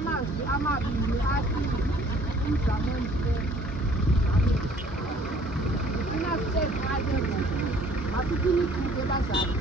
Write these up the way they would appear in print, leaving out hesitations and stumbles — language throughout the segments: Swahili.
amazwi amabini athi umzamo omhle ndifuna sithethe ake ngoku masithini ikhulu bazali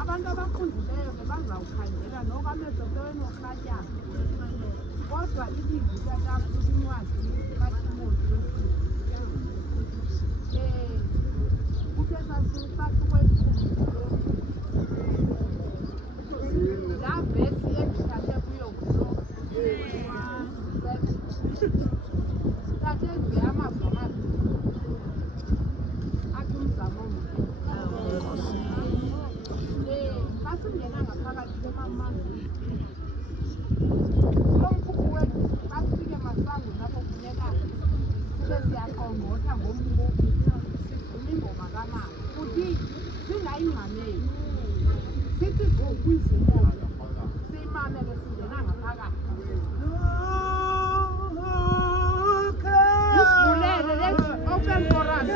abantu abafundileyo bazawukhangela noku amehlo sewenokhlatyana kodwa ilizwi likaTata kwincwadi kaTimothi kuthe laa vesi endithathe kuyo ngulo tate endive amazwi amabini athi umzamo xa singena ngaphakathi kwemamazini kulo mkhukhu wethu xa sifike masango lapho funeka sibe siyaqongotha ngomkhukhu imingoma kamama uthi singayingxameli sithi kwizimoto simamele singena ngaphakathi. Isivulele, let's open for us.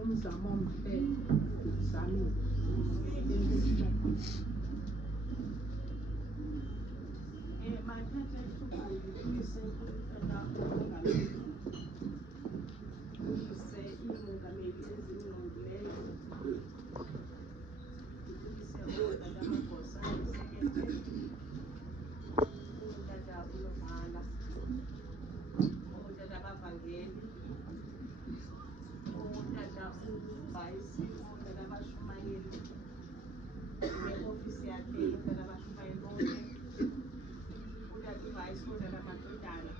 umzamo omhle uzamile. Mathatha ithuba ndibulise umongameli. Ndibulise iimongameli ezingqongileyo. Ndibulise ootata amagosa esekete, ootata uNomhala, ootata abavangeli, ootata uVayisi, ootata abashumayeli, neofisi yakhe ootata abashumayeli bonke. Vice President Amadodana,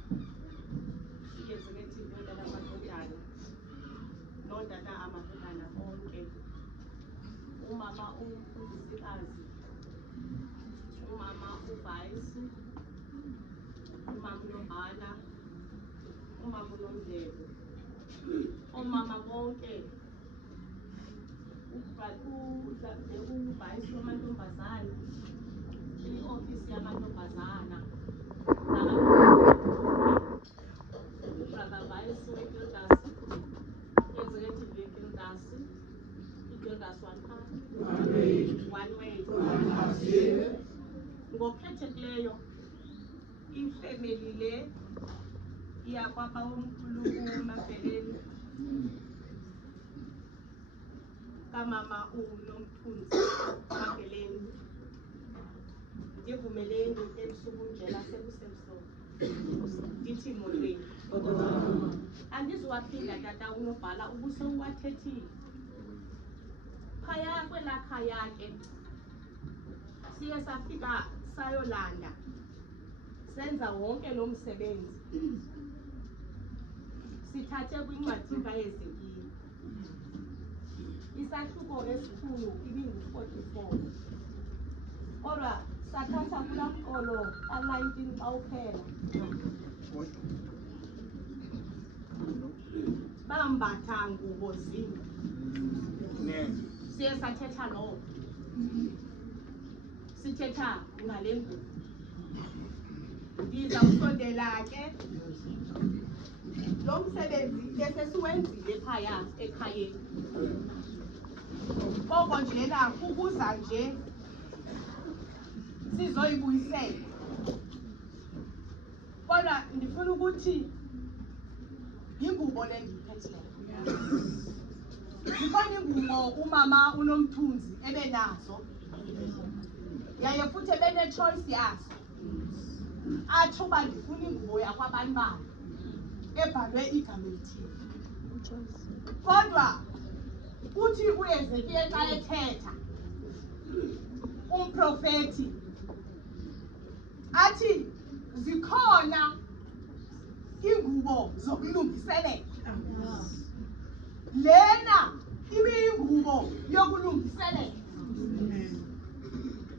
i-executive order Amadodana, nodada Amadodana bonke, umama unkosikazi, umama uVayisi, umama uNomhala, umama uNondlebe, omama bonke, uVayisi wamantombazana, i-ofisi yamantombazana. Vice Gildas, executive Gildas, Gildas one way. Ngokhethekileyo, ifamily le iyakwaba omkhulu uMafeleni, kamama uNomthunzi Mafeleni. Ndivumeleni ebusuku nje lasebusemso. Ndithi molweni. Andizuwaphinda tata uNobhala ubuse uwathethile. Phaya kwelaa khaya ke siye safika sayolanda senza wonke lo msebenzi. Sithathe kwincwadi kaHezekiya. Isahluko esikhulu ibingu-44. Kodwa sathatha kulaa mqolo ka-19 xa uphela. Bambatha ngubo zimbi. Siye sathetha loo. Sithetha ngale ngubo. Ndizawusondela ke lo msebenzi esesiwenzile phaya ekhayeni. Koko njena ukuza nje sizoyibuyisela. Kodwa ndifuna ukuthi ingubo le ndiyiphetheyo. Zikhona ingubo umama uNomthunzi ebenazo. Yaye futhi ebene-choice yazo. Atsho uba ndifuna ingubo yakwabani bani ebhalwe igama elithile. Kodwa uthi uHezekiya xa ethetha umprofethi athi zikhona ingubo zokulungiselela. Lena ibiyingubo yokulungiselela.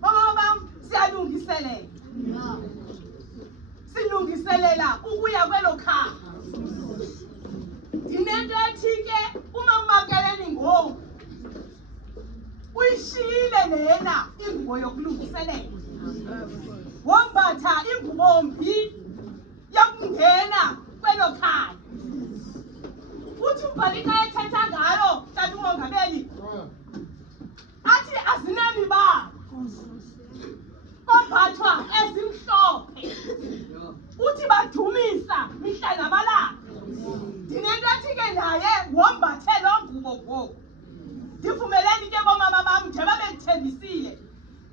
Mama bam siyalungiselela. Silungiselela ukuya kwelo khaya. Ndinento ethi ke uma uMakeleni ngoku uyishiyile lena ingubo yokulungiselela. Wombatha ingubo mbi yokungena kwelo khaya. Uthi umbhali xa ethetha ngayo tata umongameli athi azinamibala, kombathwa ezimhlophe. Uthi badumisa mihla namalanga. Ndinento ethi ke naye wombathe loo ngubo ngoku. Ndivumeleni ke bomama bam njengoba bendithembisile.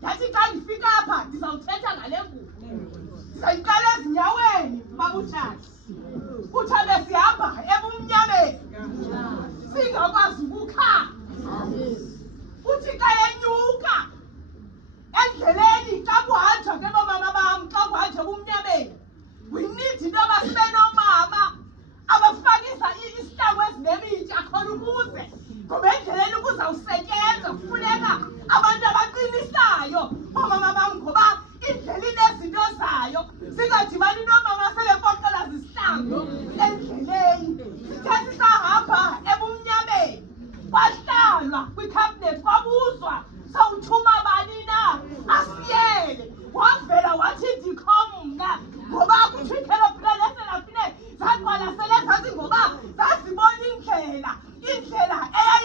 Ndathi xa ndifika apha ndizawuthetha ngale ngubo. Ndizayiqala ezinyaweni babutshati. Kuthiwe sihamba ebumnyameni singakwazi ukukhala. Uthi xa yenyuka endleleni xa kuhanjwa ke bomama bam xa kuhanjwa ebumnyameni. We need into yoba sibe noomama abafakisa isihlangu ezinemitya khona ukuze ngoba endleleni kuzawusetyenzwa kufuneka abantu abaqinisayo oomama bam ngoba indlela inezinto zayo. Singadibani noomama sebepoqela zisihlangu endleleni. Sithe sisahamba ebumnyameni kwahlalwa kwikhabhinethi kwabuzwa sawuthuma bani na asiyele. Wavela wathi ndikho mna ngoba kuthikhelo phela zaqwalasele zazi ngoba zazibona indlela eyayi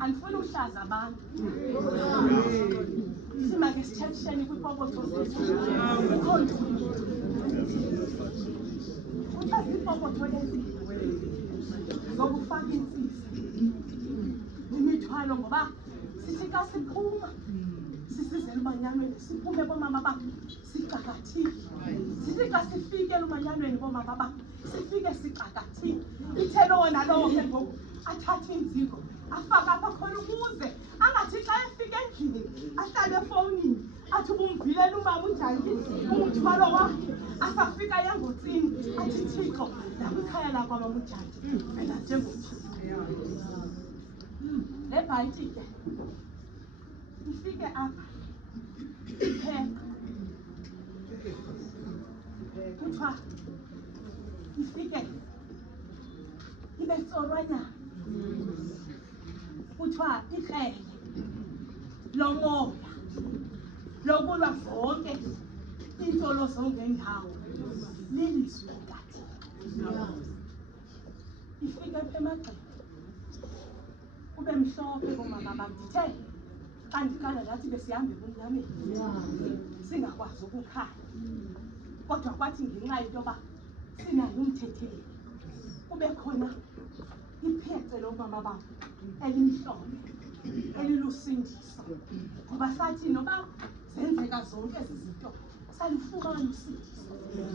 Andifuna uhlaza abantu. Simake sitshentsheni kwipokotho zethu. Uthaza ipokotho lezi zokufaka insisa. Imithwalo ngoba sithi xa siphuma sisizela umanyanweni siphume bomama bakho sicakathile. Sithi xa sifike umanyanweni bomama bakho sifike sicakathile. Ithe lowo nalowo ke ngoku athathe inziko afaka apha khona ukuze angathi xa efika endlini ahlale efowunini athi ubumvilela umama uJanki umthwalo wakhe asafika yangotsini athi Thixo nakwikhaya lakwamama uJanki phela njengothixo. Le bhayithi ke ifike apha ipheka kuthiwa ifike ibe tsorwanyana kuthiwa ikrele lomoya lokulwa zonke iintolo zongendawo lilizwi likaThixo. Ifike apha emagxeni kube mhlophe bomama bandithe xa ndiqala ndathi besihambe ebumnyameni singakwazi ukukhanya, kodwa kwathi ngenxa yento yoba sinayo umthetheli kube khona iphece lomama babo elimhlophe elilusindiso, ngoba sathi noba zenzeka zonke ezi zinto salifumana usindiso.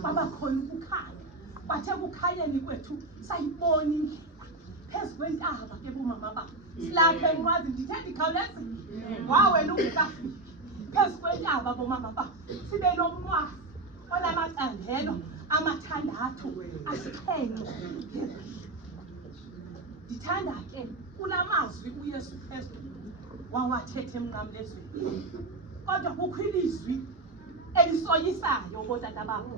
Kwabakhona ukukhanya, kwathe kukhanyeni kwethu sayibona indlela phezu kwentaba ke bomama babo. Silapha enqwazi ndithe ndikhawulezile wawena ungekafiki phezu kwentaba bomama babo sibe nomnqwazi onamacandelo amathandathu asixhenxe. Ndithanda ke kula mazwi uYesu Kristu wawathetha emnqamlezweni, kodwa kukho ilizwi elisoyisayo kootata babo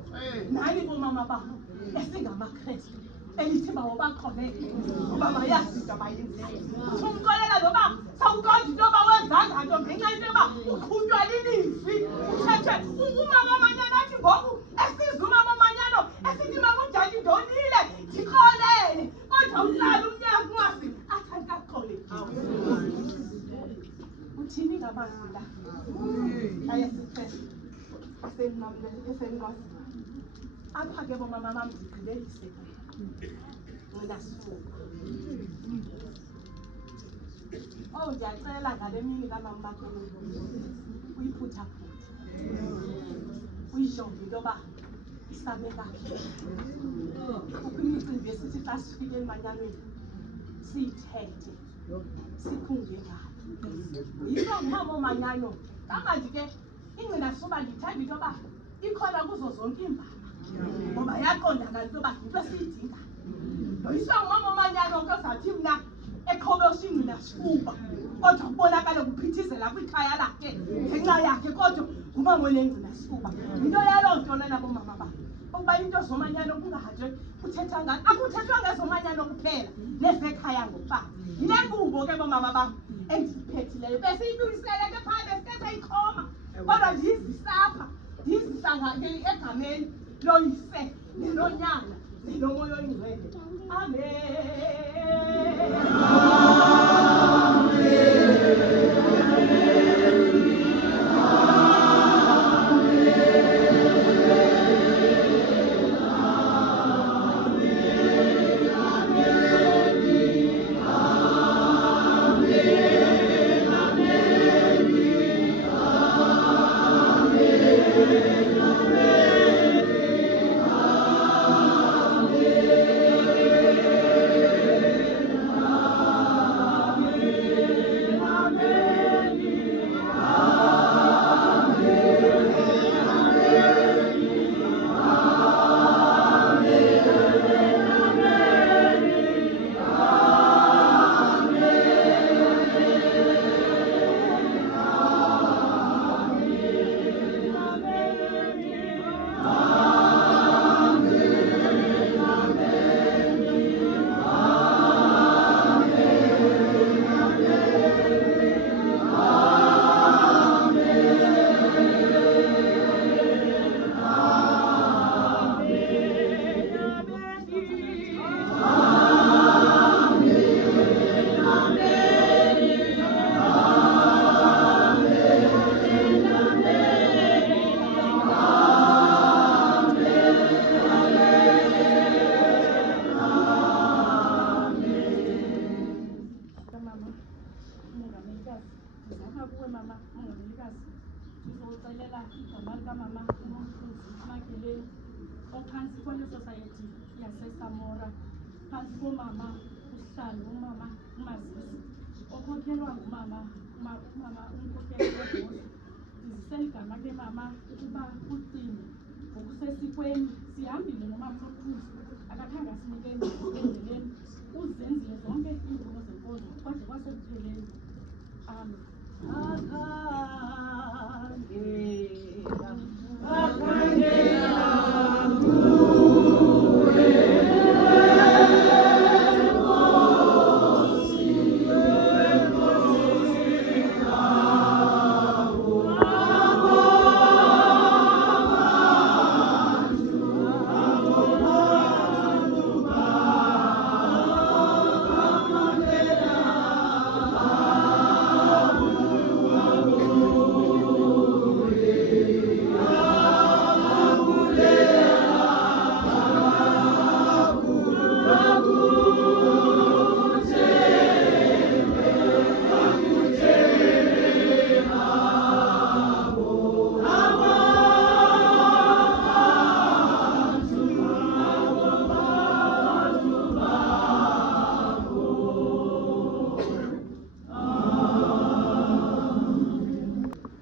nani bomama babo esingamaKrestu elithi bawobaqoleke ngoba bayazi into abayenzayo. Umxolela noba sawuqonda into yoba wenzanga nto ngenxa yento yoba uqhutywa lilizwi uthethe umama omanyano athi ngoku esiza umama omanyano esithi mama uJanki ndonile ndixolele, kodwa uhlala umnyaka ungazi athi andikaxoleki. Uthini ngamazwi la ayesu Kristu esenqwazini apha ke bomama bam ndigqibelise nginasifuba. Oh, ndiyacela ngale mini kamama bakho uyiphuthaphuthe uyijonge into yoba isabe kakuhle. Kukho imicimbi esithi xa sifike emanyanweni siyithethe siphunge ngayo. Yiso ngumama omanyano kamandi ke ingcinasuba ndithanda into yoba ikhona kuzo zonke iimbaba ngoba yaqondakala into yoba yinto esiyidingayo. Noyiso ngumama omanyano ke ozathi mna eqhobosha ingcinasifuba kodwa kubonakale kuphithizela kwikhaya lakhe ngenxa yakhe, kodwa ngumama onengcinasifuba. Yinto yaloo nto lena bomama babo ukuba into zomanyano kungahanjwe kuthethwa ngayo. Akuthethwa ngezomanyano kuphela nezekhaya ngokubanzi. Yile nkqubo ke bomama bam endiyiphethileyo besiyibuyisele ke phaa besike seyixhoma, kodwa ndiyizisa apha ndiyizisa egameni loyise nelonyana nelomoya oyingcwele. Inkolo Society yaseSamora phantsi komama uSihlangu, umama uMazisi okhokhelwa ngumama umkhokheli weBhosa. Ndizisela igama ke mama ukuba ucimbi ngokusesikweni sihambile nomama uNokhuzi akakhange asinike endleleni, uzenzile zonke iinkqubo zenkonzo kwade kwasekupheleni.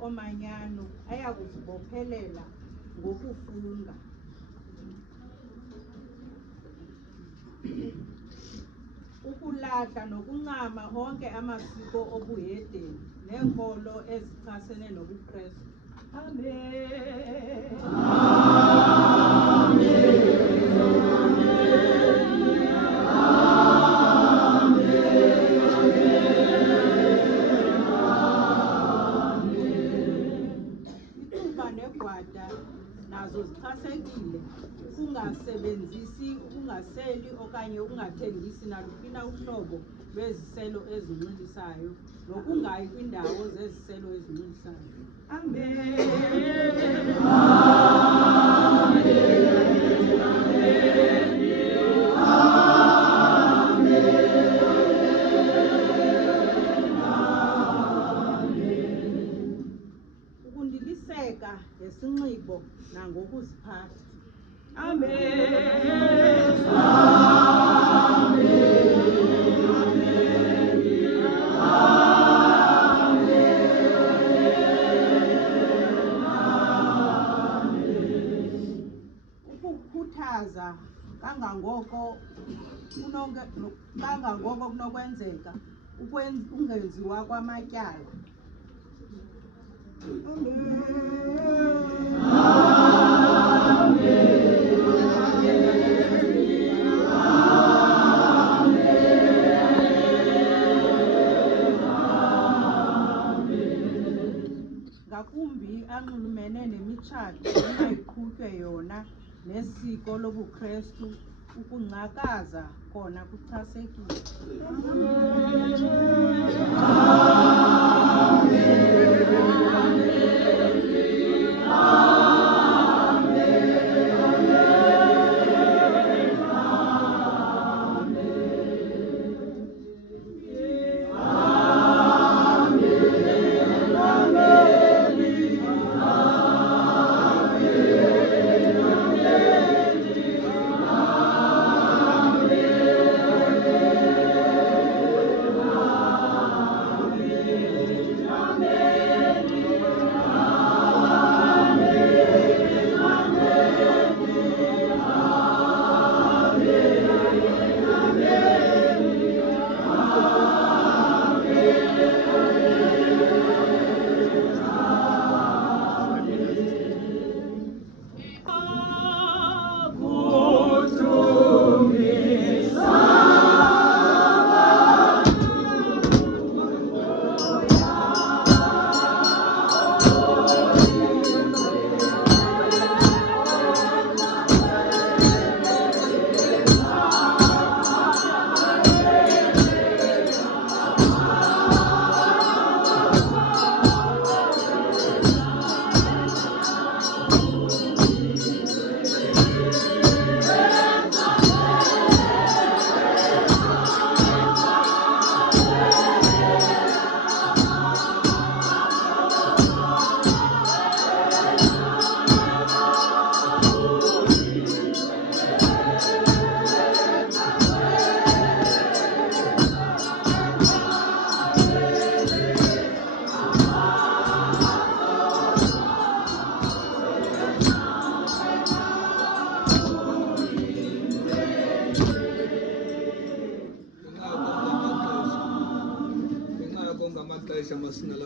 Omanyano ayakuzibophelela ngokufunga ukulahla nokuncama onke amasiko obuhedeni neenkolo ezichasene nobuKrestu. Amen. Nazo zichasekile ukungaseli okanye ukungathengisi naluphi na uhlobo lweziselo ezinxilisayo nokungayi kwindawo zeziselo ezinxilisayo. Amen. Ukundiliseka ngesinxibo nangokuziphatha. Amen. Ukukhuthaza kangangoko kunokwenzeka ungenziwa kwamatyala. Ngakumbi anxulumene nemitshato emayiqhutywe yona nesiko lobuKrestu, ukungcakaza kona kuchasekile. Amen.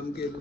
ngamukela